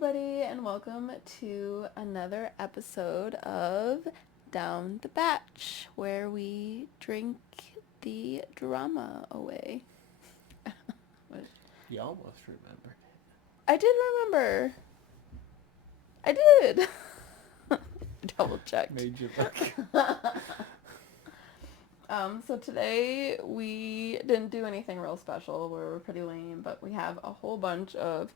everybody, and welcome to another episode of Down the Bach, where we drink the drama away. You almost remembered. I did remember. I did. Double checked. Made you look. So today we didn't do anything real special. We were pretty lame, but we have a whole bunch of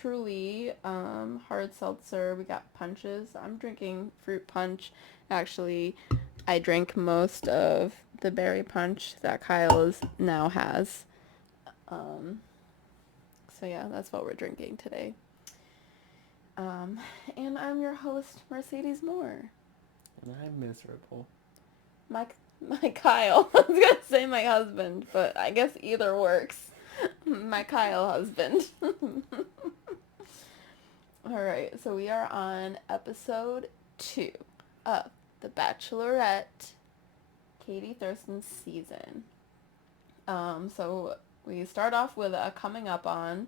Truly hard seltzer. We got punches. I'm drinking fruit punch. Actually, I drank most of the berry punch that Kyle now has. So yeah, that's what we're drinking today. And I'm your host, Mercedes Moore. And I'm miserable. My Kyle. I was gonna say my husband, but I guess either works. My Kyle husband. Alright, so we are on episode 2 of The Bachelorette, Katie Thurston's season. So we start off with a coming up on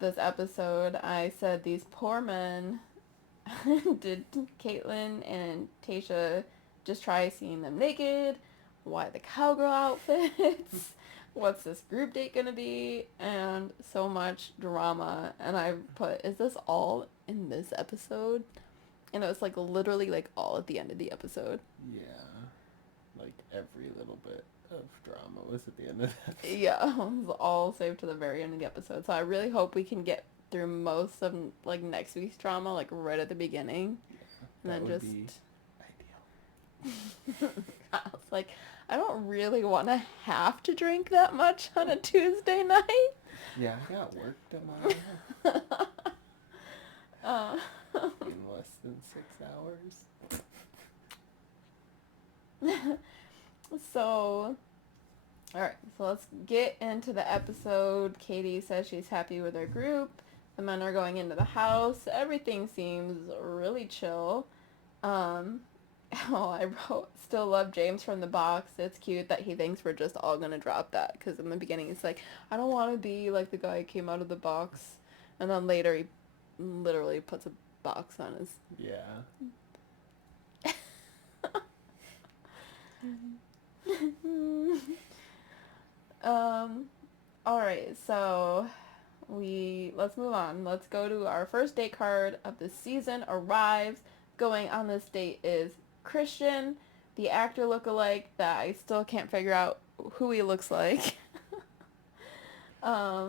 this episode. I said these poor men did Caitlyn and Tayshia just try seeing them naked? Why the cowgirl outfits? What's this group date gonna be? And so much drama. And I put, is this all in this episode? And it was like literally like all at the end of the episode. Yeah. Like every little bit of drama was at the end of that. Yeah, it was all saved to the very end of the episode. So I really hope we can get through most of like next week's drama like right at the beginning. Yeah, and then just be ideal. I was like, I don't really want to have to drink that much on a Tuesday night. Yeah, I got work tomorrow. In less than 6 hours. So, alright, so let's get into the episode. Katie says she's happy with her group. The men are going into the house. Everything seems really chill. I wrote, still love James from the box. It's cute that he thinks we're just all gonna drop that. Because in the beginning he's like, I don't want to be like the guy who came out of the box. And then later he literally puts a box on his... Yeah. Alright, so let's move on. Let's go to our first date card of the season arrives. Going on this date is Christian, the actor lookalike that I still can't figure out who he looks like. Yeah,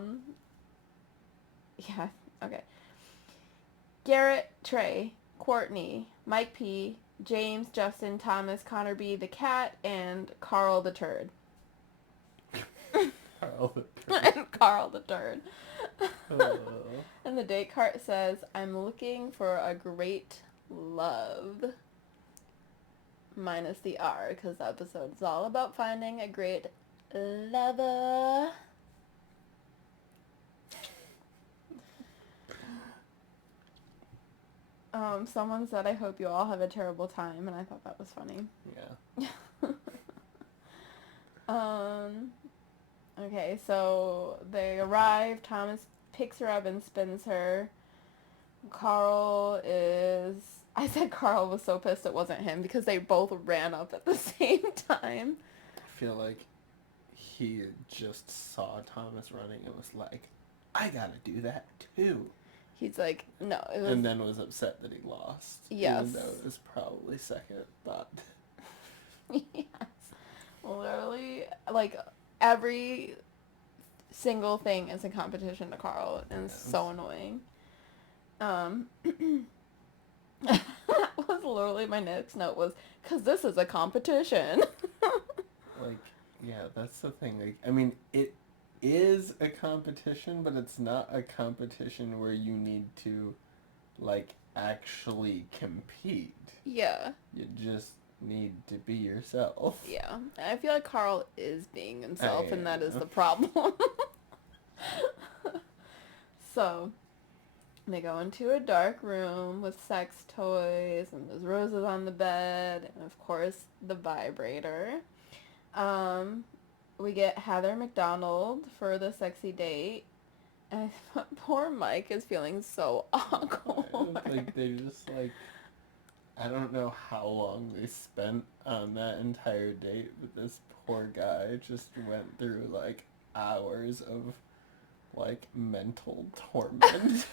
okay. Garrett, Trey, Courtney, Mike P, James, Justin, Thomas, Connor B, the cat, and Carl the turd. Carl the And Carl the turd. Oh. And the date card says, I'm looking for a great love. Minus the R, because the episode is all about finding a great lover. Someone said, I hope you all have a terrible time, and I thought that was funny. Yeah. Okay, so they arrive. Thomas picks her up and spins her. Carl is... I said Carl was so pissed it wasn't him because they both ran up at the same time. I feel like he just saw Thomas running and was like, I gotta do that too. He's like, no. It was... And then was upset that he lost. Yes. Even though it was probably second thought. Yes. Literally, like, every single thing is a competition to Carl, and it's so annoying. That was literally my next note was, because this is a competition. Like, yeah, that's the thing. Like, I mean, it is a competition, but it's not a competition where you need to, like, actually compete. Yeah. You just need to be yourself. Yeah. I feel like Carl is being himself, and that is Yeah. the problem. So, they go into a dark room with sex toys, and there's roses on the bed, and of course, the vibrator. We get Heather McDonald for the sexy date, And poor Mike is feeling so awkward. Like, they just, like, I don't know how long they spent on that entire date, but this poor guy just went through, like, hours of, like, mental torment.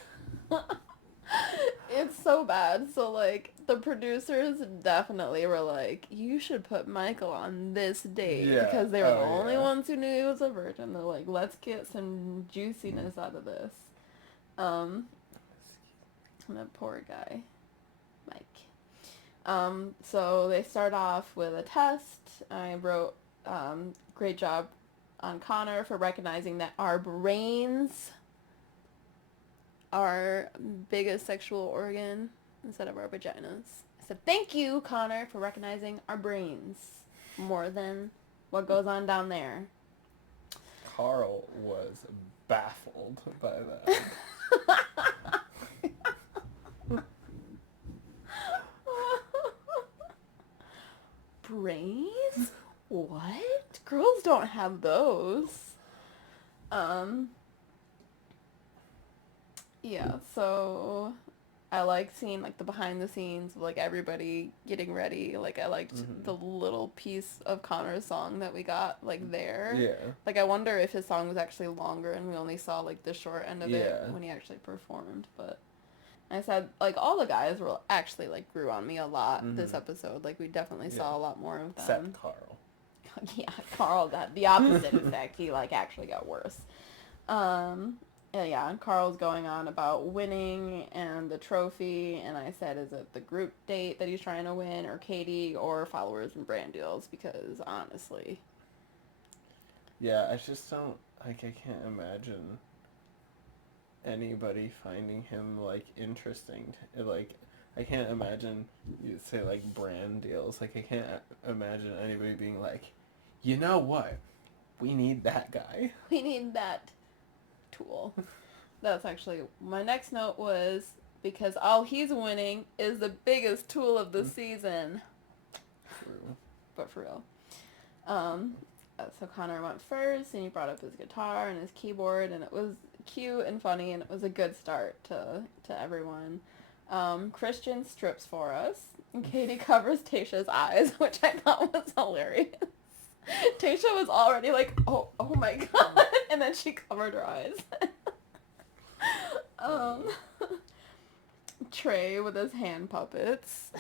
It's so bad. So, like, the producers definitely were like, you should put Michael on this date. Yeah. Because they were the Oh, only yeah. ones who knew he was a virgin. They're like, let's get some juiciness out of this. And that poor guy, Mike. So they start off with a test. I wrote, great job on Connor for recognizing that our brains our biggest sexual organ instead of our vaginas. I said, thank you, Connor, for recognizing our brains more than what goes on down there. Karl was baffled by that. Brains? What? Girls don't have those. Yeah, so I like seeing like the behind the scenes of like everybody getting ready. Like I liked the little piece of Connor's song that we got like there. Yeah. Like I wonder if his song was actually longer and we only saw like the short end of it when he actually performed. But I said like all the guys were actually like grew on me a lot this episode. Like we definitely saw a lot more of them. Except Karl. Yeah, Karl got the opposite effect. He like actually got worse. Yeah, and Karl's going on about winning and the trophy, and I said, is it the group date that he's trying to win, or Katie, or followers and brand deals? Because honestly, yeah, I just don't like. I can't imagine anybody finding him like interesting. Like, I can't imagine you say like brand deals. Like, I can't imagine anybody being like, you know what, we need that guy. We need that tool. That's actually my next note was because all he's winning is the biggest tool of the season. True. But for real. So Connor went first and he brought up his guitar and his keyboard and it was cute and funny and it was a good start to everyone. Christian strips for us and Katie covers Tasha's eyes, which I thought was hilarious. Tasha was already like, oh my god, and then she covered her eyes. Trey with his hand puppets.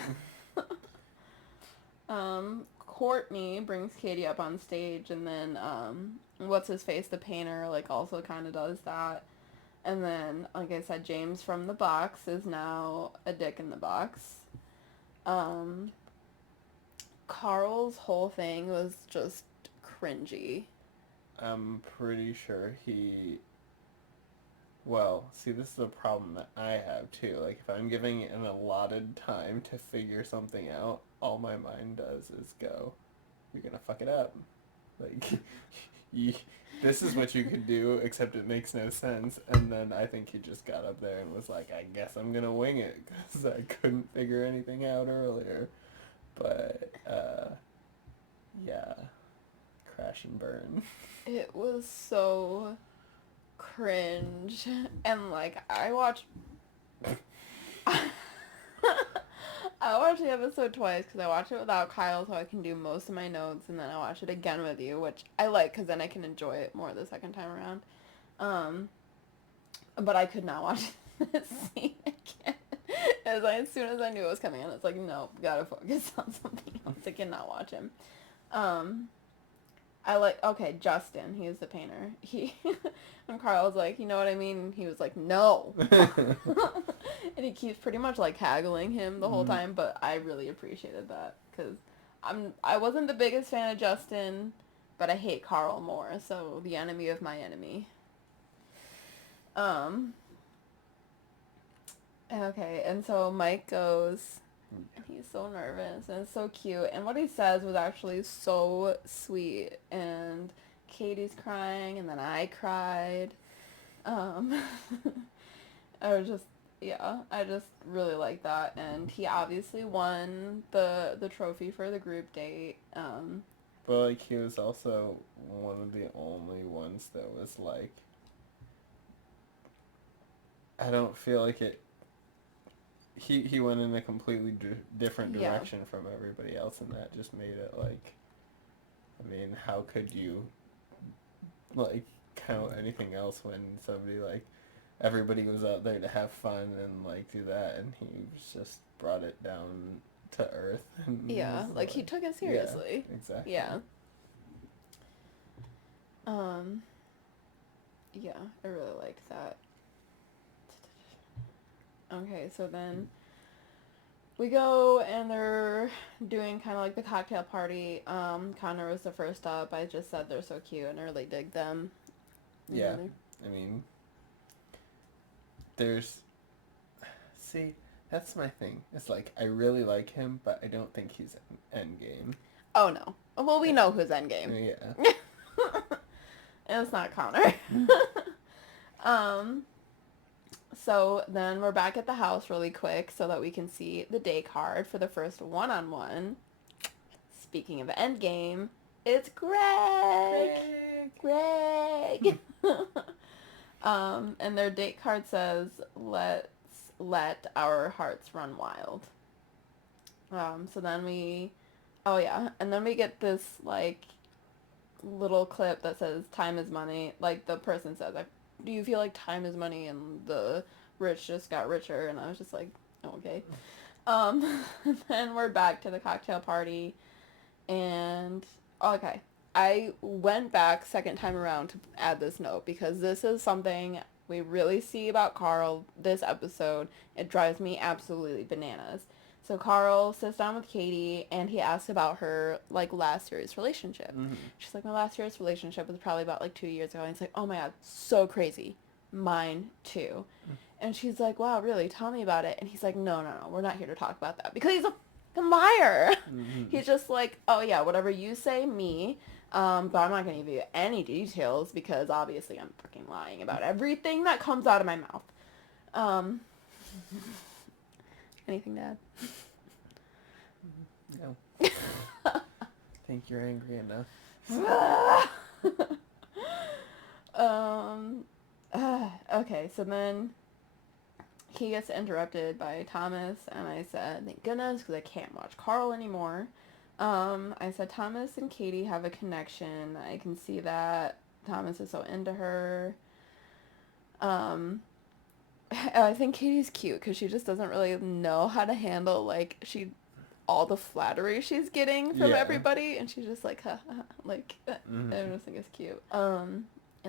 Courtney brings Katie up on stage, and then what's his face, the painter, like also kind of does that. And then, like I said, James from the box is now a dick in the box. Carl's whole thing was just cringy. I'm pretty sure he... Well, see, this is the problem that I have, too. Like, if I'm giving an allotted time to figure something out, all my mind does is go, you're gonna fuck it up. Like, this is what you could do, except it makes no sense. And then I think he just got up there and was like, I guess I'm gonna wing it, because I couldn't figure anything out earlier. But, yeah. Crash and burn. It was so cringe. And, like, I watched the episode twice because I watched it without Kyle so I can do most of my notes, and then I watched it again with you, which I like because then I can enjoy it more the second time around. But I could not watch this scene again. As soon as I knew it was coming on, it's like, no, gotta focus on something else. I cannot watch him. Okay, Justin, he is the painter. And Carl's like, you know what I mean? He was like, no. And he keeps pretty much like haggling him the whole time, but I really appreciated that because I wasn't the biggest fan of Justin, but I hate Karl more, so the enemy of my enemy. Okay, and so Mike goes, and he's so nervous, and it's so cute, and what he says was actually so sweet, and Katie's crying, and then I cried. I just really like that, and he obviously won the trophy for the group date. But, like, he was also one of the only ones that was, like, I don't feel like it. He went in a completely different direction from everybody else, and that just made it like. I mean, how could you like count anything else when somebody like everybody goes out there to have fun and like do that, and he just brought it down to earth. And Yeah, like he took it seriously. Yeah, exactly. Yeah. Yeah, I really liked that. Okay, so then we go and they're doing kind of like the cocktail party. Connor was the first up. I just said they're so cute and I really dig them. Yeah, I mean, see, that's my thing. It's like, I really like him, but I don't think he's endgame. Oh, no. Well, we know who's endgame. Yeah. And it's not Connor. So then we're back at the house really quick so that we can see the day card for the first one-on-one. Speaking of endgame, it's Greg. And their date card says, let's let our hearts run wild. So then and then we get this, like, little clip that says, time is money. Like, the person says, do you feel like time is money? And the rich just got richer. And I was just like, oh, okay. And then we're back to the cocktail party. And, okay. I went back second time around to add this note because this is something we really see about Karl this episode. It drives me absolutely bananas. So Karl sits down with Katie and he asks about her, like, last serious relationship. Mm-hmm. She's like, my last serious relationship was probably about, like, 2 years ago. And he's like, oh my God, so crazy. Mine too. Mm-hmm. And she's like, wow, really? Tell me about it. And he's like, no, we're not here to talk about that. Because he's a fucking liar. Mm-hmm. He's just like, oh yeah, whatever you say, me. But I'm not going to give you any details because obviously I'm freaking lying about everything that comes out of my mouth. Anything to add? No. I think you're angry enough. Okay, so then he gets interrupted by Thomas, and I said, thank goodness, because I can't watch Karl anymore. I said, Thomas and Katie have a connection. I can see that Thomas is so into her. I think Katie's cute because she just doesn't really know how to handle, like, all the flattery she's getting from everybody, and she's just like, like, mm-hmm. I just think it's cute. And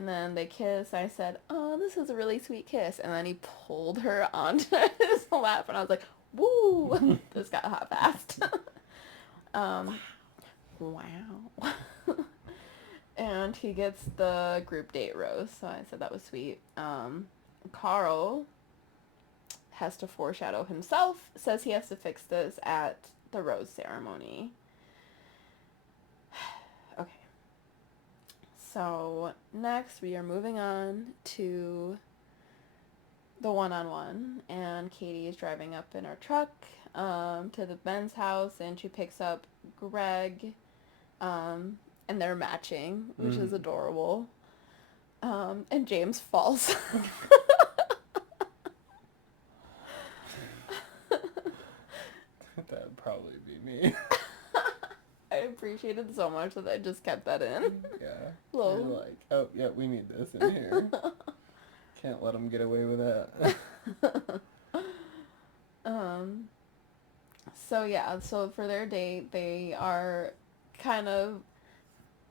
then they kiss. I said, oh, this is a really sweet kiss. And then he pulled her onto his lap, and I was like, woo, this got hot fast. Wow. And he gets the group date rose, so I said that was sweet. Karl has to foreshadow himself, says he has to fix this at the rose ceremony. Okay. So next we are moving on to the one-on-one, and Katie is driving up in her truck to the Ben's house, and she picks up Greg, and they're matching, which is adorable. And James falls. That'd probably be me. I appreciated so much that I just kept that in. Yeah. You're like, oh, yeah, we need this in here. Can't let them get away with that. So for their date, they are kind of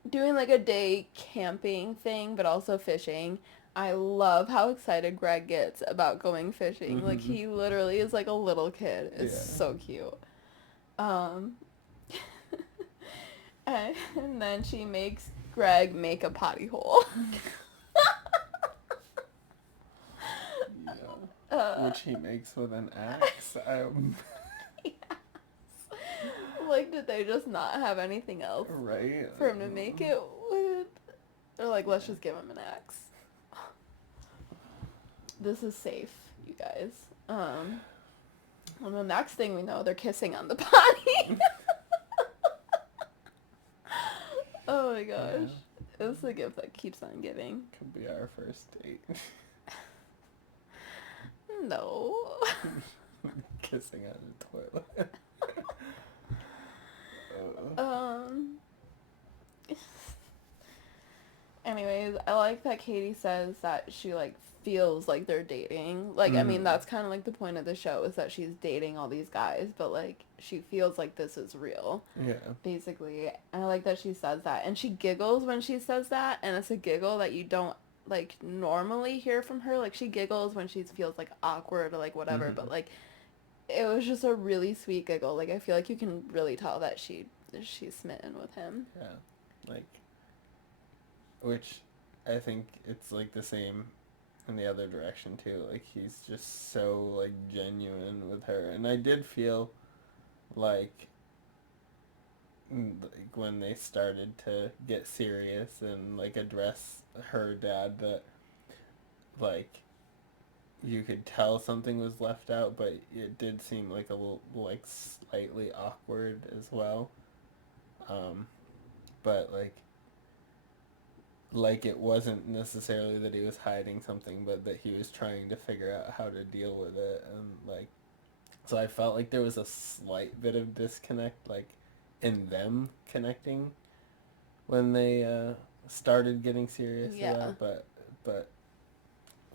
doing like a day camping thing, but also fishing. I love how excited Greg gets about going fishing. Mm-hmm. Like, he literally is like a little kid. It's so cute. And then she makes Greg make a potty hole. Which he makes with an axe. Yes. Like, did they just not have anything else for him to make it with? They're like, let's just give him an axe. This is safe, you guys. And the next thing we know, they're kissing on the potty. Oh my gosh. Yeah. It's the gift that keeps on giving. Could be our first date. No. Kissing on the toilet. Anyways, I like that Katie says that she, like, feels like they're dating. Like, I mean, that's kind of, like, the point of the show is that she's dating all these guys, but, like, she feels like this is real. Yeah. Basically. And I like that she says that. And she giggles when she says that, and it's a giggle that you don't, like, normally hear from her. Like, she giggles when she feels, like, awkward or, like, whatever, but, like, it was just a really sweet giggle. Like, I feel like you can really tell that she's smitten with him. Yeah. Like, which I think it's, like, the same in the other direction, too. Like, he's just so, like, genuine with her. And I did feel like when they started to get serious and, like, address her dad, that, like, you could tell something was left out, but it did seem like a little, like, slightly awkward as well. But, like it wasn't necessarily that he was hiding something, but that he was trying to figure out how to deal with it. And, like, so I felt like there was a slight bit of disconnect, like, in them connecting when they started getting serious. Yeah. But it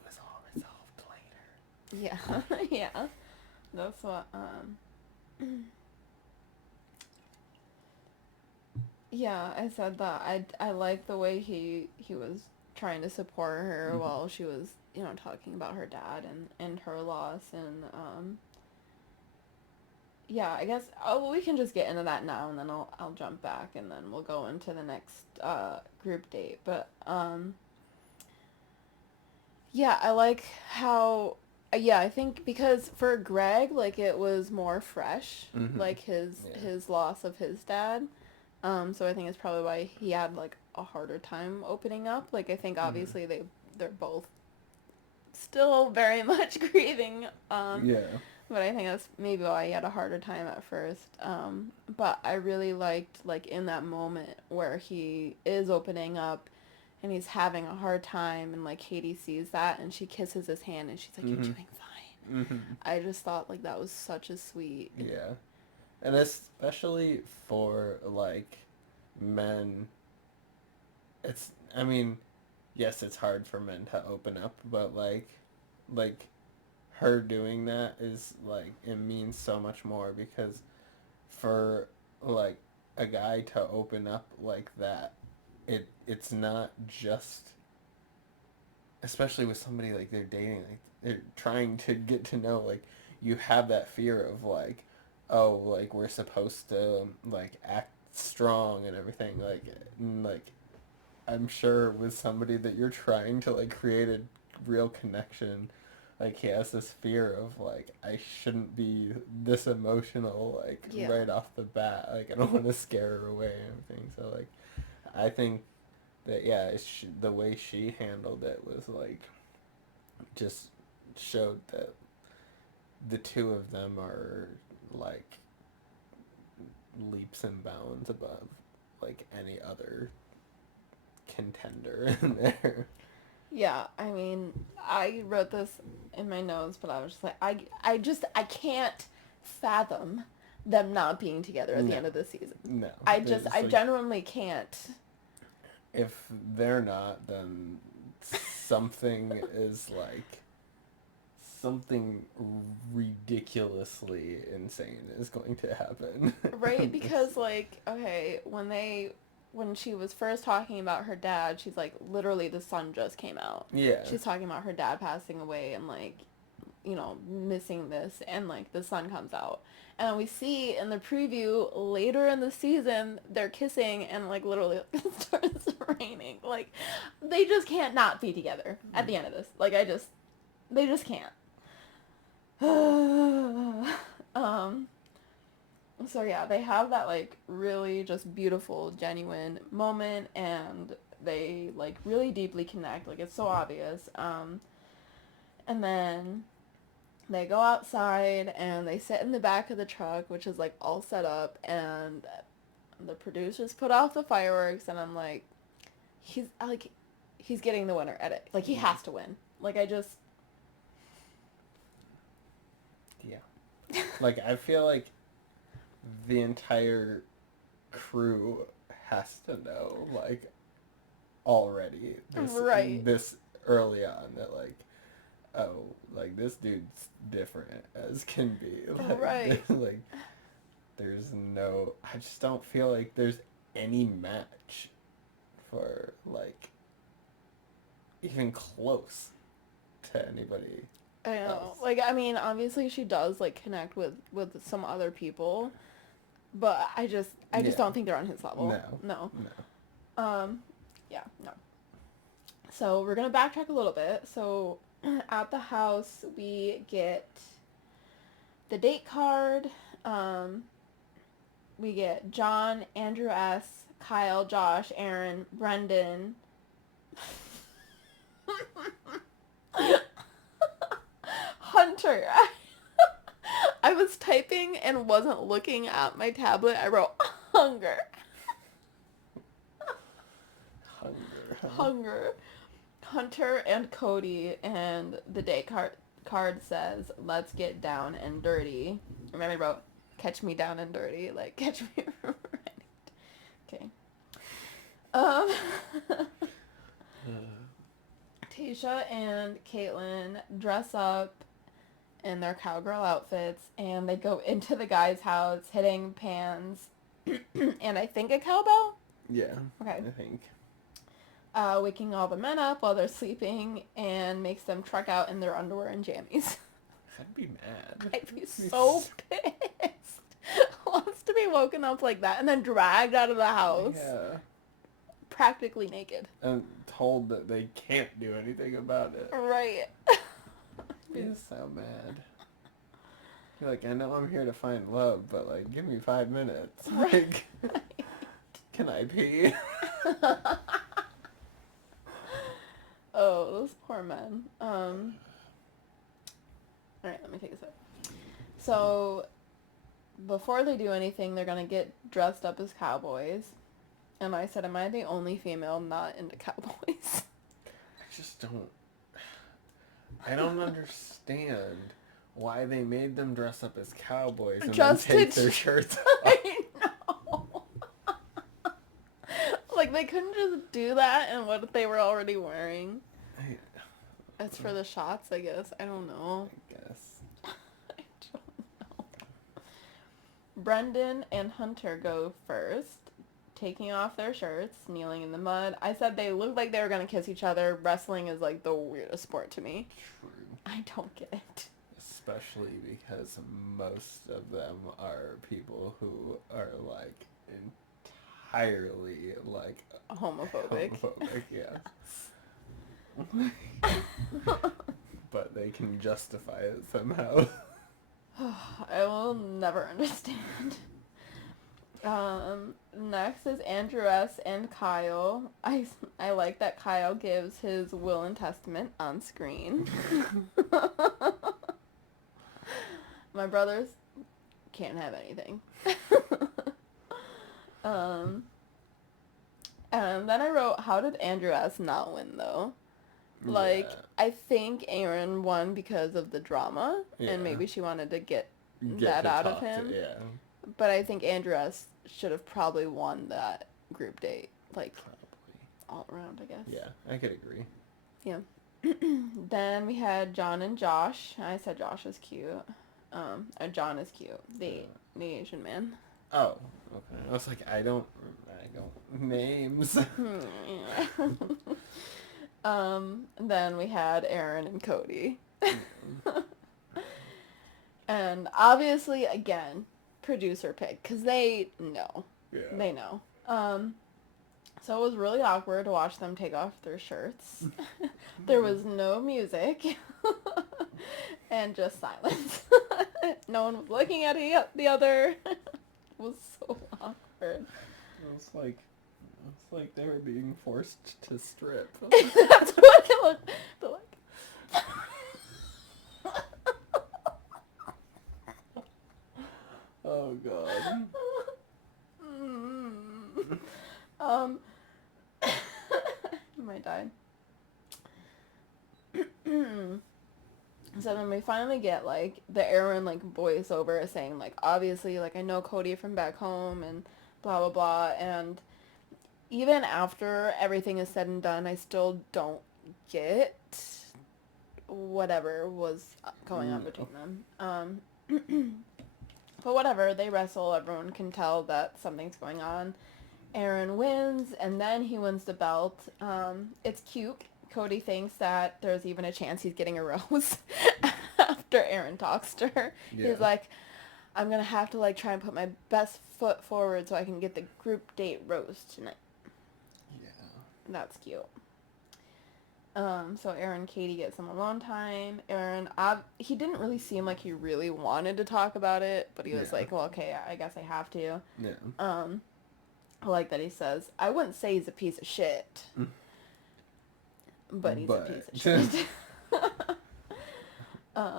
was all resolved later. Yeah. Yeah. That's what, yeah, I said that. I like the way he was trying to support her while she was, you know, talking about her dad and her loss. And, yeah, I guess, we can just get into that now, and then I'll jump back, and then we'll go into the next, group date. But, yeah, I like how, yeah, I think because for Greg, like, it was more fresh, like, his loss of his dad. So I think it's probably why he had, like, a harder time opening up. Like, I think obviously they're both still very much grieving. Yeah. But I think that's maybe why he had a harder time at first. But I really liked, like, in that moment where he is opening up and he's having a hard time, and, like, Katie sees that and she kisses his hand and she's like, you're doing fine. I just thought, like, that was such a sweet... Yeah. And especially for, like, men, it's, I mean, yes, it's hard for men to open up, but, like, her doing that is, like, it means so much more, because for, like, a guy to open up like that, it's not just, especially with somebody, like, they're dating, like, they're trying to get to know, like, you have that fear of, like, oh, like, we're supposed to, like, act strong and everything, like, I'm sure with somebody that you're trying to, like, create a real connection, like, he has this fear of, like, I shouldn't be this emotional, like, right off the bat, like, I don't want to scare her away and everything, so, like, I think that, yeah, the way she handled it was, like, just showed that the two of them are, like, leaps and bounds above, like, any other contender in there. Yeah, I mean, I wrote this in my notes, but I was just like, I can't fathom them not being together at the end of the season. No. I genuinely can't. If they're not, then something is, like, something ridiculously insane is going to happen. Right, because, like, okay, when she was first talking about her dad, she's like, literally the sun just came out. Yeah. She's talking about her dad passing away and, like, you know, missing this, and, like, the sun comes out. And we see in the preview later in the season, they're kissing and, like, literally it starts raining. Like, they just can't not be together at the end of this. Like, they just can't. So yeah, they have that, like, really just beautiful, genuine moment, and they, like, really deeply connect. Like, it's so obvious. And then they go outside and they sit in the back of the truck, which is, like, all set up, and the producers put off the fireworks, and I'm like, he's getting the winner at it. Like, he has to win. Like, I just... Like, I feel like the entire crew has to know, like, already Right. this early on that, like, oh, like, this dude's different as can be. Like, Right. like, there's no, I just don't feel like there's any match for, like, even close to anybody I know. else. Like, I mean, obviously she does, like, connect with some other people, but I just Yeah. don't think they're on his level. No. Yeah, no. So we're gonna backtrack a little bit. So at the house we get the date card. We get John, Andrew S., Kyle, Josh, Aaron, Brendan. Hunter. I was typing and wasn't looking at my tablet. I wrote hunger. Hunger. Hunter and Cody, and the date card says, "Let's get down and dirty." Remember, I wrote, "Catch me down and dirty," like catch me right. Okay. Tasha and Caitlin dress up in their cowgirl outfits, and they go into the guy's house, hitting pans, and I think a cowbell. Yeah. Okay. I think. Waking all the men up while they're sleeping, and makes them truck out in their underwear and jammies. I'd be mad. I'd be so pissed. Wants to be woken up like that and then dragged out of the house. Yeah. Practically naked. And told that they can't do anything about it. Right. He's so mad. You're like, I know I'm here to find love, but, like, give me 5 minutes. Like, can I pee? Oh, those poor men. Alright, let me take a sip. So, before they do anything, they're gonna get dressed up as cowboys. And I said, am I the only female not into cowboys? I don't understand why they made them dress up as cowboys and Just then take to their shirts off. I know. Like, they couldn't just do that and what they were already wearing. It's for the shots, I guess. I don't know. I guess. I don't know. Brendan and Hunter go first, taking off their shirts, kneeling in the mud. I said they looked like they were going to kiss each other. Wrestling is, like, the weirdest sport to me. True. I don't get it. Especially because most of them are people who are, like, entirely, like, Homophobic. yeah. But they can justify it somehow. I will never understand. Next is Andrew S. and Kyle. I like that Kyle gives his will and testament on screen. My brothers can't have anything. And then I wrote, how did Andrew S. not win, though? Like, Yeah. I think Aaron won because of the drama, and maybe she wanted to get that out of him. Yeah. But I think Andrew S. should have probably won that group date, like, Probably. all around, I guess. Yeah, I could agree. Yeah. Then we had John and Josh. I said Josh is cute. John is cute. The Asian man. Oh, okay. I was like, I don't names. Then we had Aaron and Cody. And obviously, again, producer pick, because they know. Yeah. They know. So it was really awkward to watch them take off their shirts. There was no music. And just silence. No one was looking at the other. It was so awkward. It's like they were being forced to strip. That's what it looked like. Oh god. You might die. So then we finally get, like, the Aaron, like, voiceover saying, like, obviously, like, I know Cody from back home and blah, blah, blah. And even after everything is said and done, I still don't get whatever was going on between them. But whatever, they wrestle. Everyone can tell that something's going on. Aaron wins, and then he wins the belt. It's cute. Cody thinks that there's even a chance he's getting a rose after Aaron talks to her. Yeah. He's like, I'm going to have to, like, try and put my best foot forward so I can get the group date rose tonight. Yeah. That's cute. So Aaron and Katie get some alone time. Aaron, he didn't really seem like he really wanted to talk about it, but he was like, well, okay, I guess I have to. Yeah. I like that he says, I wouldn't say he's a piece of shit, but he's a piece of shit.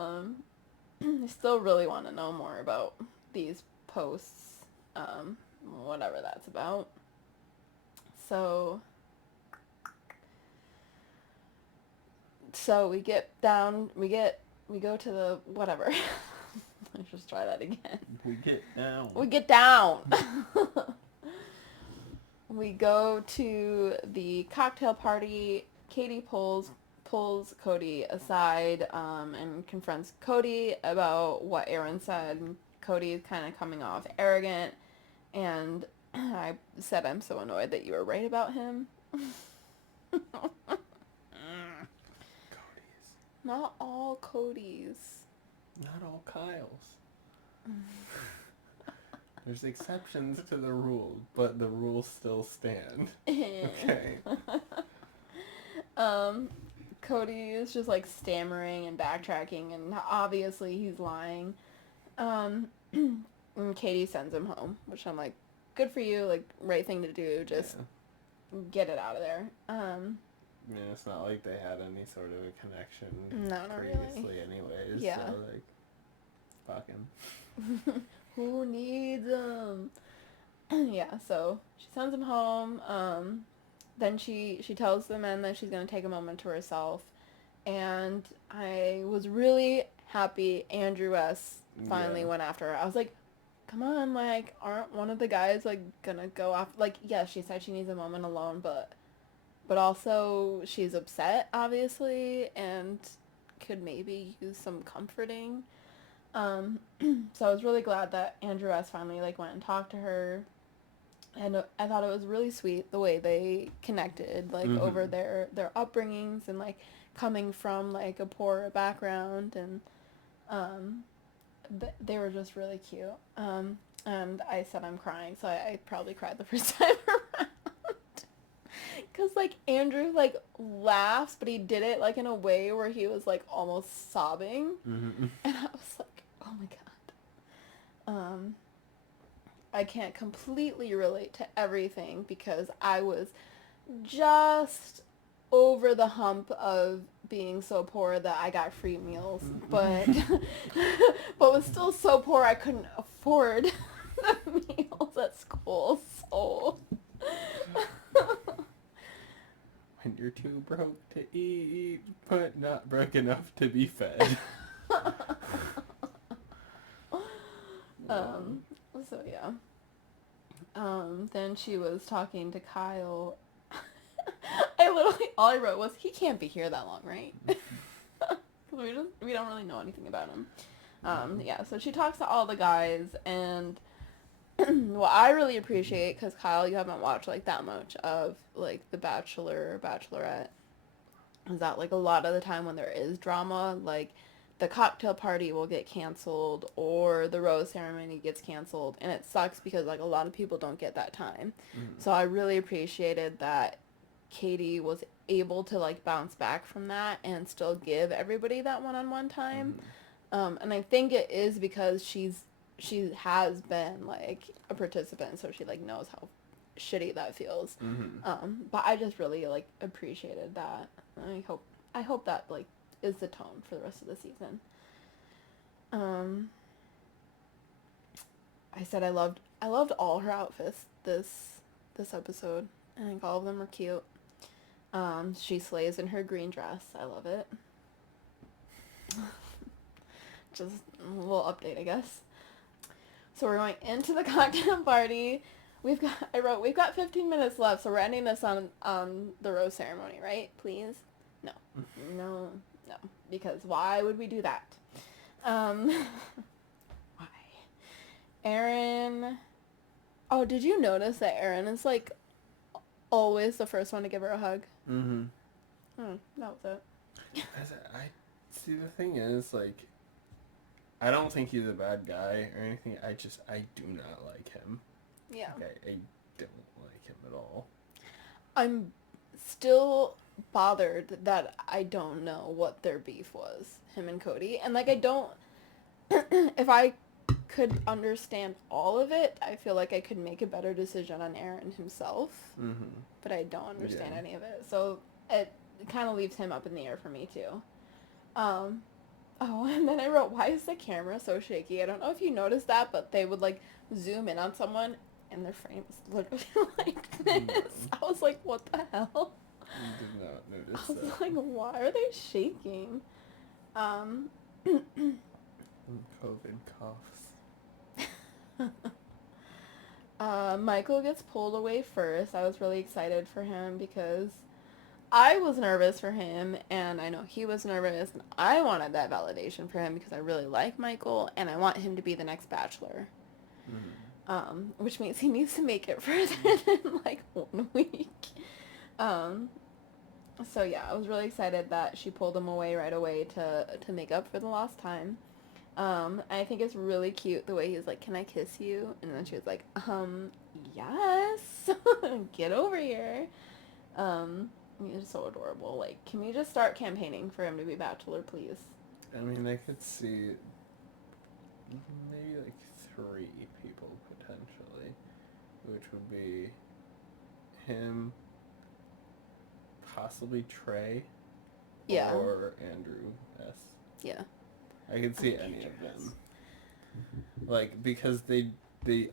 I still really want to know more about these posts, whatever that's about. So we get down, we go to the, whatever. Let's just try that again. We get down. We get down. We go to the cocktail party. Katie pulls Cody aside and confronts Cody about what Aaron said. Cody is kind of coming off arrogant, and I said I'm so annoyed that you were right about him. Cody's. Not all Codys. Not all Kyles. There's exceptions to the rule, but the rules still stand. Okay. Cody is just, like, stammering and backtracking, and obviously he's lying. And Katie sends him home, which I'm like, good for you, like, right thing to do, just get it out of there. Yeah, it's not like they had any sort of a connection No, not previously really. anyways, Yeah. so, like, fuck him. Who needs him? Yeah, so she sends him home. Then she tells the men that she's going to take a moment to herself. And I was really happy Andrew S. finally went after her. I was like, come on, like, aren't one of the guys, like, going to go off? Like, yeah, she said she needs a moment alone, but also she's upset, obviously, and could maybe use some comforting. So I was really glad that Andrew S. finally, like, went and talked to her. And I thought it was really sweet the way they connected, like, over their upbringings and, like, coming from, like, a poor background. And they were just really cute. And I said I'm crying, so I probably cried the first time around. Because, like, Andrew, like, laughs, but he did it, like, in a way where he was, like, almost sobbing. And I was like, oh my god. I can't completely relate to everything because I was just over the hump of being so poor that I got free meals, but was still so poor I couldn't afford the meals at school, so... When you're too broke to eat, but not broke enough to be fed. So yeah. Then she was talking to Kyle. All I wrote was, he can't be here that long, right? we don't really know anything about him. Yeah, so she talks to all the guys, and what I really appreciate, because Kyle, you haven't watched, like, that much of, like, The Bachelor or Bachelorette, is that, like, a lot of the time when there is drama, like, the cocktail party will get canceled or the rose ceremony gets canceled, and it sucks because, like, a lot of people don't get that time. So I really appreciated that Katie was able to, like, bounce back from that and still give everybody that one-on-one time. And I think it is because she has been, like, a participant, so she, like, knows how shitty that feels. But I just really, like, appreciated that. I hope that, like, is the tone for the rest of the season. I said I loved all her outfits this episode. I think all of them are cute. She slays in her green dress. I love it. just a little update, I guess. So we're going into the cocktail party. We've got 15 minutes left, so we're ending this on the rose ceremony, right? Please? No. No. Because why would we do that? Why? Aaron. Oh, did you notice that Aaron is like always the first one to give her a hug? Mm-hmm. That was it. I see. The thing is, like, I don't think he's a bad guy or anything. I do not like him. Yeah. Like, I don't like him at all. I'm still bothered that I don't know what their beef was, him and Cody. And, like, I don't... if I could understand all of it, I feel like I could make a better decision on Aaron himself. Mm-hmm. But I don't understand any of it. So it kind of leaves him up in the air for me, too. Oh, and then I wrote, why is the camera so shaky? I don't know if you noticed that, but they would, like, zoom in on someone, and their frame is literally like this. No. I was like, what the hell? I did not notice I was like, why are they shaking? COVID coughs. Michael gets pulled away first. I was really excited for him because I was nervous for him, and I know he was nervous, and I wanted that validation for him because I really like Michael, and I want him to be the next Bachelor. Mm-hmm. Which means he needs to make it further than, like, 1 week. So, yeah, I was really excited that she pulled him away right away to make up for the lost time. I think it's really cute the way he's like, can I kiss you? And then she was like, yes. Get over here. It's so adorable. Like, can we just start campaigning for him to be Bachelor, please? I mean, I could see maybe like 3 people potentially, which would be him, possibly Trey, Yeah. or Andrew S. Yeah. I could see any of them. Like, because they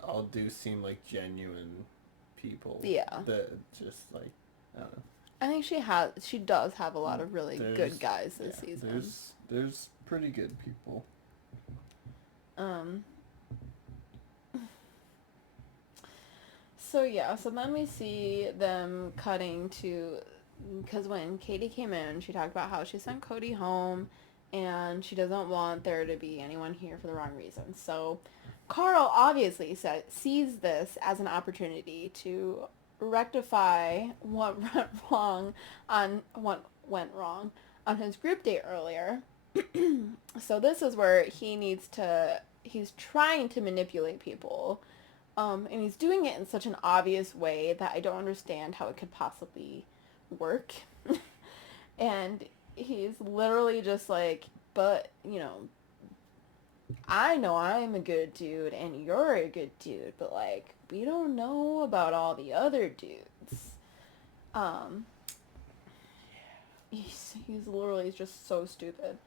all do seem like genuine people. Yeah. That just, like, I don't know. I think she does have a lot of really good guys this season. There's pretty good people. So then we see them cutting to, because when Katie came in, she talked about how she sent Cody home, and she doesn't want there to be anyone here for the wrong reasons. So Karl obviously sees this as an opportunity to rectify what went wrong on his group date earlier. So this is where he's trying to manipulate people, and he's doing it in such an obvious way that I don't understand how it could possibly work. And he's literally just like, but, I know I'm a good dude and you're a good dude, but, like, we don't know about all the other dudes. He's literally just so stupid.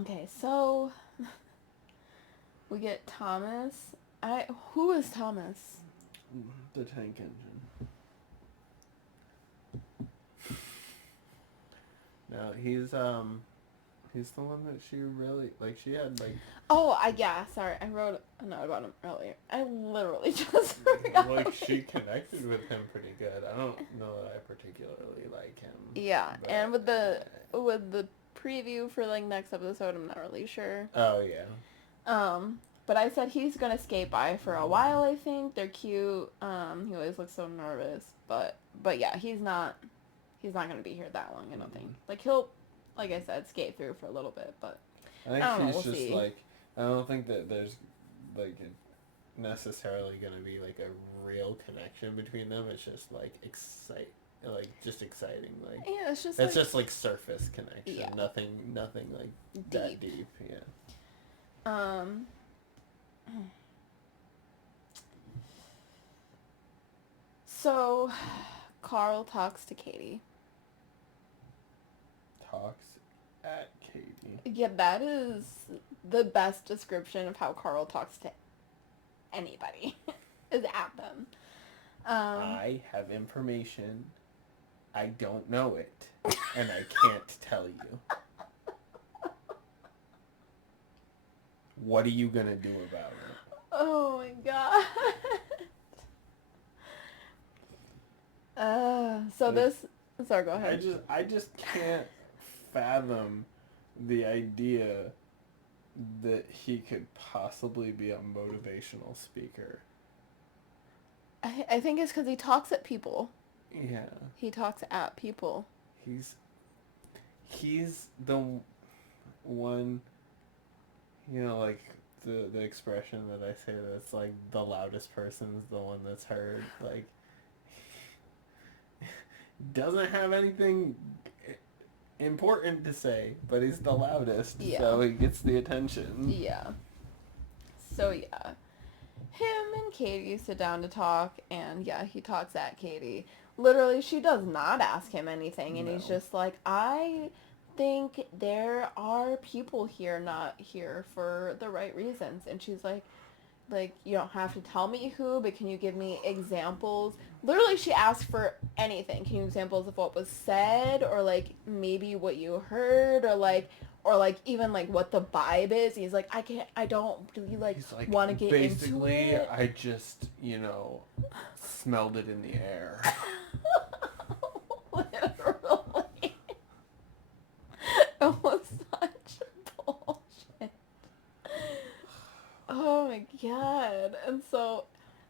Okay, so we get Thomas. Who is Thomas? The tank engine. No, he's the one that she really, like, she had, like... Oh, sorry, I wrote a note about him earlier. I literally just forgot. Like, she connected with him pretty good. I don't know that I particularly like him. Yeah, and with the preview for, like, next episode, I'm not really sure. Oh, yeah. But I said he's gonna skate by for a while, I think. They're cute. He always looks so nervous. But yeah, he's not gonna be here that long, I don't think. Like, he'll, like I said, skate through for a little bit, but I think she's just see. Like, I don't think that there's, like, necessarily gonna be, like, a real connection between them. It's just, like, exciting, like, yeah, it's just like surface connection. Yeah. Nothing like deep. That deep. Yeah. So Karl talks to Katie. Talks at Katie. Yeah, that is the best description of how Karl talks to anybody. Is at them. I have information. I don't know it. And I can't tell you. What are you gonna do about it? Oh my god. So Like, this... Sorry, go ahead. I just can't fathom the idea that he could possibly be a motivational speaker. I think it's because he talks at people. Yeah. He talks at people. He's the one, like the expression that I say that's like the loudest person is the one that's heard. Like, doesn't have anything important to say, but he's the loudest, so he gets the attention. Yeah. So yeah, him and Katie sit down to talk, and yeah, he talks at Katie. Literally, she does not ask him anything, and he's just like, I think there are people here not here for the right reasons. And she's like, you don't have to tell me who, but can you give me examples? Literally, she asked for anything. Can you examples of what was said, or like maybe what you heard, or like even like what the vibe is. He's like, I don't really like want to get into it. Basically, I just smelled it in the air. Literally. It was such bullshit. Oh my god. And so,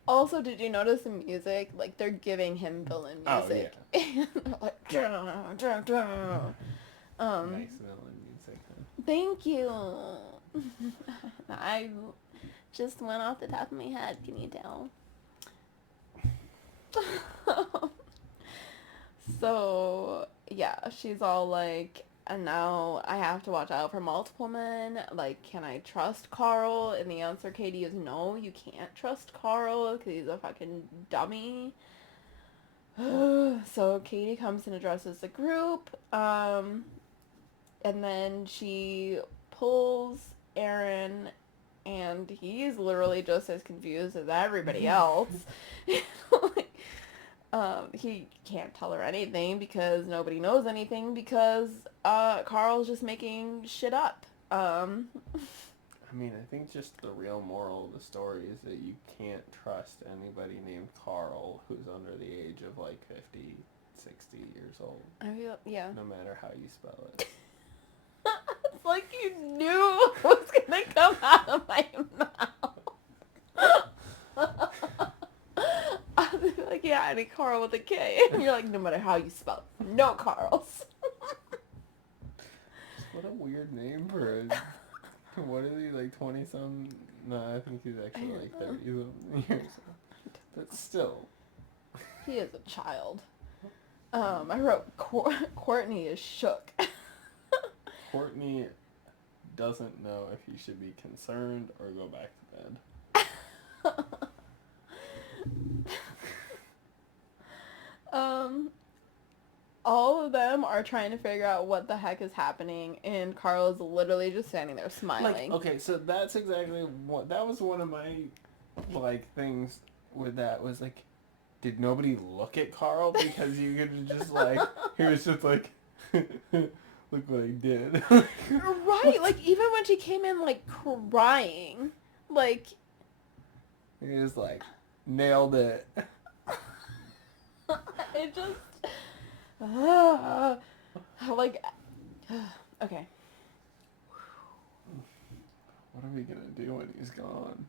also, did you notice the music? Like, they're giving him villain music. Oh, yeah. And they're like, nice villain music, huh? Thank you. I just went off the top of my head, can you tell? So, yeah, she's all like, and now I have to watch out for multiple men. Like, can I trust Karl? And the answer, Katie, is no, you can't trust Karl because he's a fucking dummy. So Katie comes and addresses the group. And then she pulls Aaron, and he's literally just as confused as everybody else. He can't tell her anything because nobody knows anything because Karl's just making shit up. I mean, I think just the real moral of the story is that you can't trust anybody named Karl who's under the age of like 50, 60 years old. Yeah. No matter how you spell it. It's like you knew what was gonna come out of my mouth. Like, yeah, I need Karl with a K. And you're like, no matter how you spell it, no Karls. What a weird name for a... What is he, like 20-some? No, I think he's actually like 30-some years old. But still. He is a child. I wrote, Courtney is shook. Courtney doesn't know if he should be concerned or go back to bed. All of them are trying to figure out what the heck is happening, and Karl is literally just standing there smiling. Like, okay, so that's exactly what... That was one of my, like, things with that was, like, did nobody look at Karl? Because you could have just, like... He was just like... Look what I did. Right, like, even when she came in, like, crying, like... He was like, nailed it. It just... like... Okay. What are we gonna do when he's gone?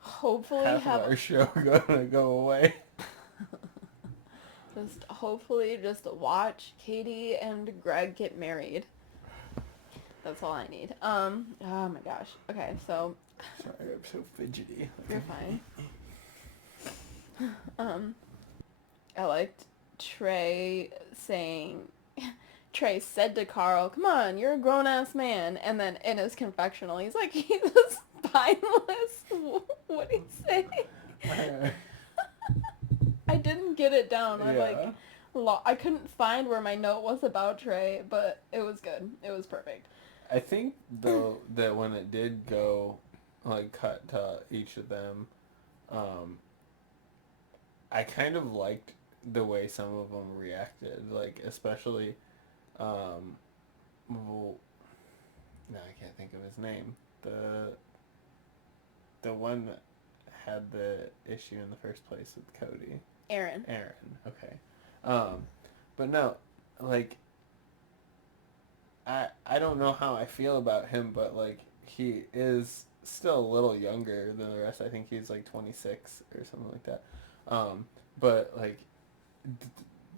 Hopefully Half of our show gonna go away. Hopefully just watch Katie and Greg get married. That's all I need. Oh my gosh. Okay, so... Sorry, I'm so fidgety. You're fine. I liked Trey saying... Trey said to Karl, come on, you're a grown-ass man. And then in his confessional, he's like, he's a spineless... What'd he say? I didn't get it down. Yeah. I couldn't find where my note was about Trey, but it was good. It was perfect. I think, though, that when it did go, like, cut to each of them, I kind of liked the way some of them reacted. Like, especially, well, no, I can't think of his name. the one that had the issue in the first place with Cody. Aaron. Okay. But no, like, I don't know how I feel about him, but like he is still a little younger than the rest. I think he's like 26 or something like that. But like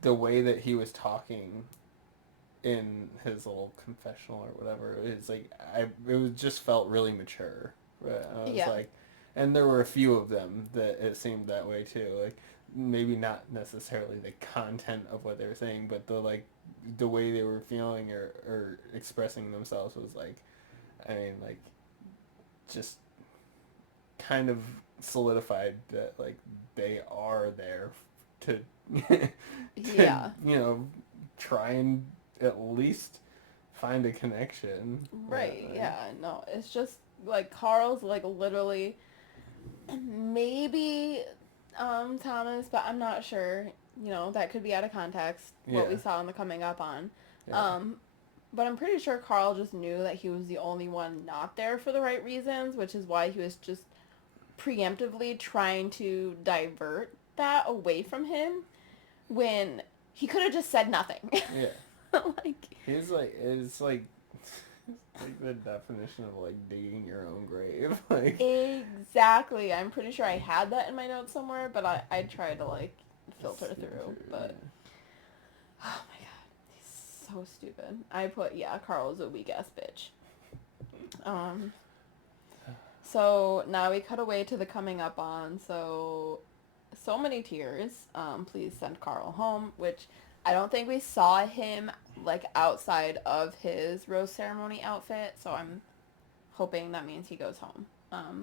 the way that he was talking in his little confessional or whatever, it's like it was just felt really mature. Right? I was like, and there were a few of them that it seemed that way too. Like maybe not necessarily the content of what they were saying, but the way they were feeling or expressing themselves was like, I mean, like just kind of solidified that like they are there to, you know, try and at least find a connection. Right, no, it's just like Carl's like literally maybe Thomas, but I'm not sure, you know, that could be out of context what we saw in the coming up on. But I'm pretty sure Carl just knew that he was the only one not there for the right reasons, which is why he was just preemptively trying to divert that away from him when he could have just said nothing. Like he's like, it's like the definition of like digging your own grave. Like exactly. I'm pretty sure I had that in my notes somewhere, but I tried to like filter through. But oh my god, he's so stupid. I put Carl's a weak ass bitch. So now we cut away to the coming up on. So many tears. Please send Carl home, which I don't think we saw him like outside of his rose ceremony outfit. So I'm hoping that means he goes home.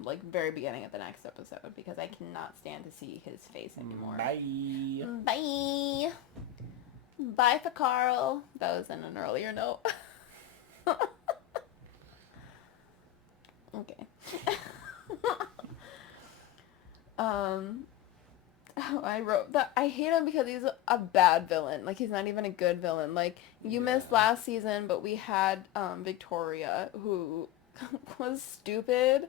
Like very beginning of the next episode, because I cannot stand to see his face anymore. Bye. Bye FaKarl. That was in an earlier note. Okay. I wrote that I hate him because he's a bad villain. Like he's not even a good villain. Like you missed last season, but we had Victoria, who was stupid,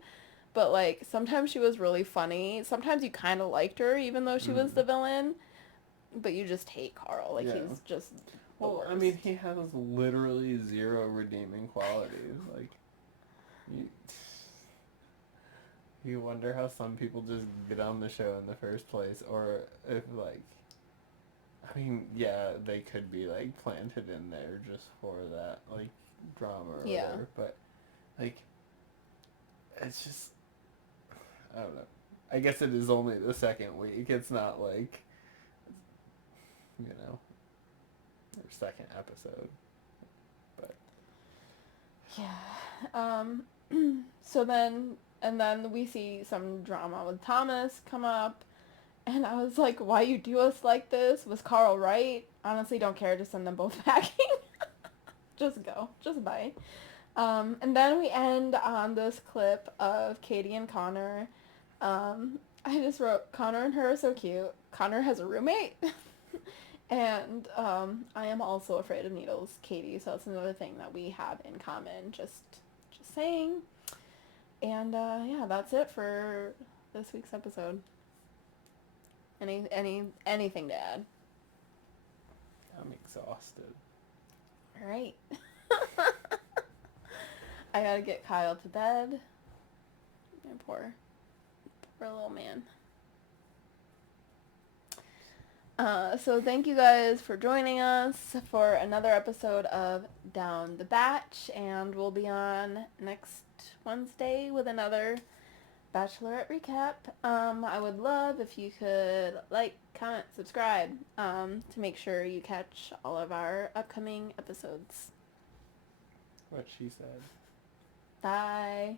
but like sometimes she was really funny. Sometimes you kind of liked her even though she was the villain, but you just hate Carl. Like he's just the worst. I mean, he has literally zero redeeming qualities. Like you wonder how some people just get on the show in the first place, or if like, I mean, they could be like planted in there just for that like drama or whatever, but like, it's just, I don't know. I guess it is only the second week. It's not like, you know, their second episode, but so then. And then we see some drama with Thomas come up. And I was like, why you do us like this? Was Carl right? Honestly, don't care. Just send them both packing. Just go. Just bye. And then we end on this clip of Katie and Connor. I just wrote, Connor and her are so cute. Connor has a roommate. And I am also afraid of needles, Katie. So that's another thing that we have in common. Just saying. And that's it for this week's episode. Anything to add? I'm exhausted. All right. I gotta get Kyle to bed. My poor little man. So thank you guys for joining us for another episode of Down the Bach, and we'll be on next Wednesday with another Bachelorette recap. I would love if you could like, comment, subscribe, to make sure you catch all of our upcoming episodes. What she said. Bye.